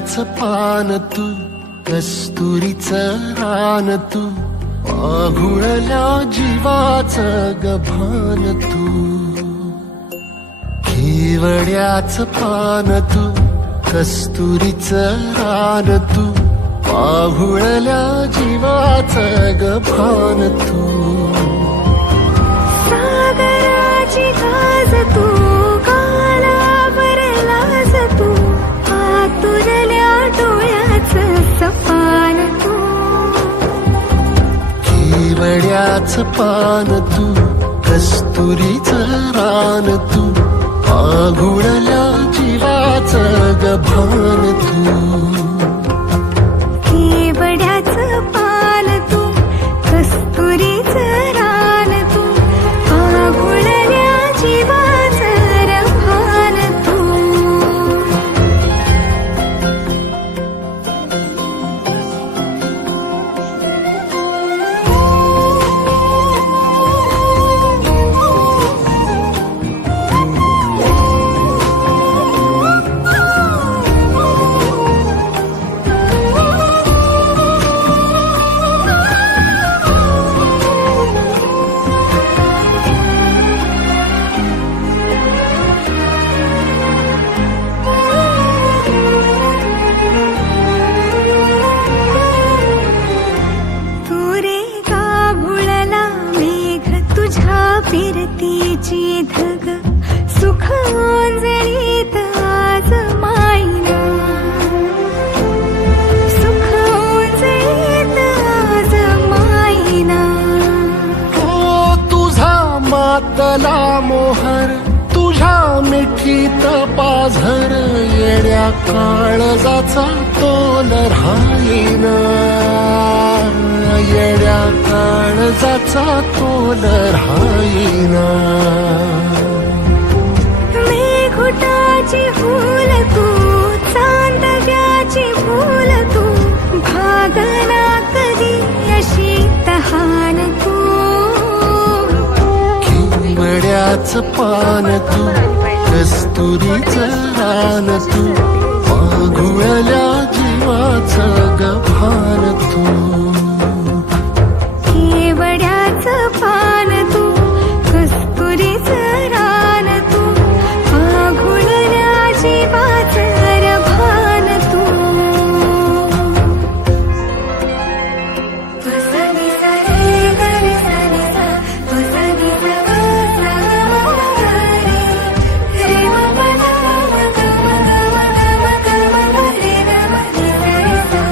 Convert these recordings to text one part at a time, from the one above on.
केवड्याचं पान तू, कस्तुरीचं रान तू, आघुळल्या जीवाचं गभान तू. केवड्याचं पान तू, कस्तुरीचं रान तू, आघुळल्या जीवाचं गभान तू. सागराची गाज तू, गालावर लाज तू, आतुरल्या डोळ्याचं सपान तू. केवड्याचं पान तू, कस्तुरीचं रान तू, आघुळल्या जीवाचं गभान तू. केवड्याचं पान तू, कस्तुरीचं रान तू, आघुळल्या जीवाचं रभान तू. फिरतीची धग सुख ओंजळीत आज मायना, सुख ओंजळीत आज मायना. ओ तुझा मातला मोहर, तुझ्या मिठीत पाझर, येड्या काळजाचा तोल राहीना, येड्या काळजाचा तोल राहीना. मेघुटाची फूल तू, चांदव्याची फूल तू, भागना कधी अशी तहान तू. केवड्याचं पान तू, कस्तुरीचं रान तू, आघुळल्या जीवाचं गभान तू. केवड्याचं पान तू, कस्तुरीचं रान तू, आघुळल्या जीवाचं रभान तू. वसनी सरे गरे सनी सा, वसनी सा रे, रे म ग म ग म ग म रे ग म रे सा.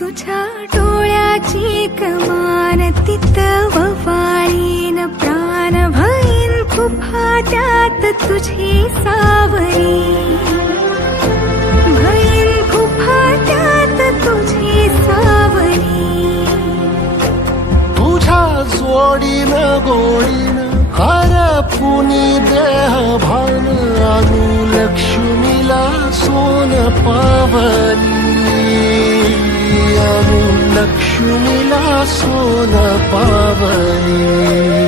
तुझ्या डोळ्याची कमान तिथं ववाळीन प्राण भईन खुफाट्यात तुझी सावरी, भईन खुफाट्यात तुझी सावरी. तुझ्या जोडीनं गोडीनं हरपुनी देह भान, अनुलक्ष्मीला सोन पावली, अनुलक्ष्मीला सोन पावली.